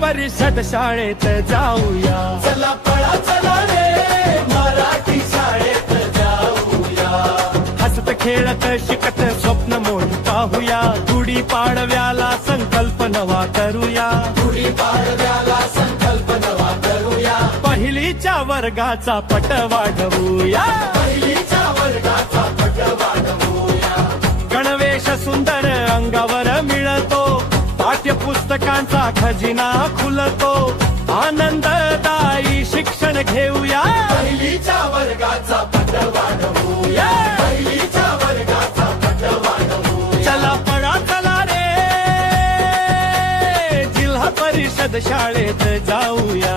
परिषद शाळेत जाऊया. चला पळा चला रे मराठी शाळेत जाऊया. हसत खेळत शिकत स्वप्न मोठी पाहूया. गुढी पाडव्याला संकल्प नवा करूया. गुढी पाडव्याला संकल्प नवा करूया. पहिलीच्या वर्गाचा पट वाढवूया. पहिलीच्या वर्गाचा पट वाढवूया. गणवेश सुंदर अंगावर मिळतो. पाठ्यपुस्तकांचा खजिना खुलतो. आनंददायी शिक्षण घेऊया. पहिलीच्या वर्गाचा पट वाढवूया. पहिलीच्या वर्गाचा पट वाढवूया. चला पळा चला रे जिल्हा परिषद शाळेत जाऊया.